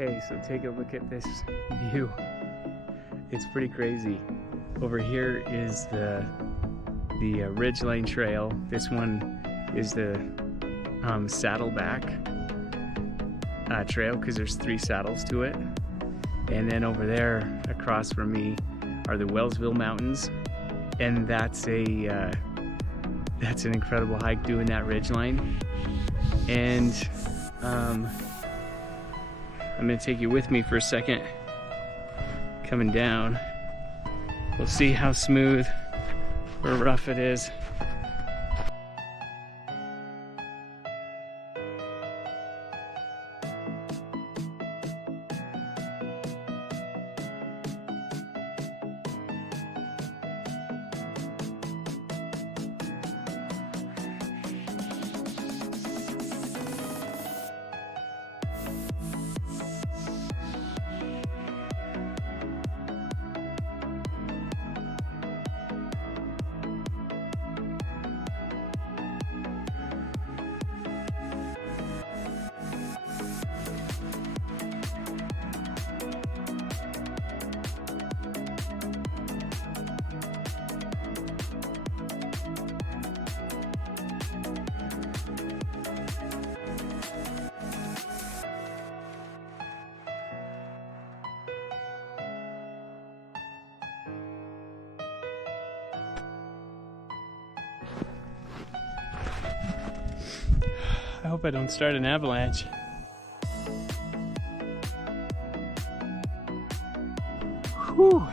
Okay, so take a look at this view. It's pretty crazy. Over here is the Ridgeline Trail. This one is the Saddleback trail because there's 3 saddles to it. And then over there across from me are the Wellsville Mountains, and that's an incredible hike doing that ridgeline. And I'm gonna take you with me for a second. Coming down, we'll see how smooth or rough it is. I hope I don't start an avalanche. Whew.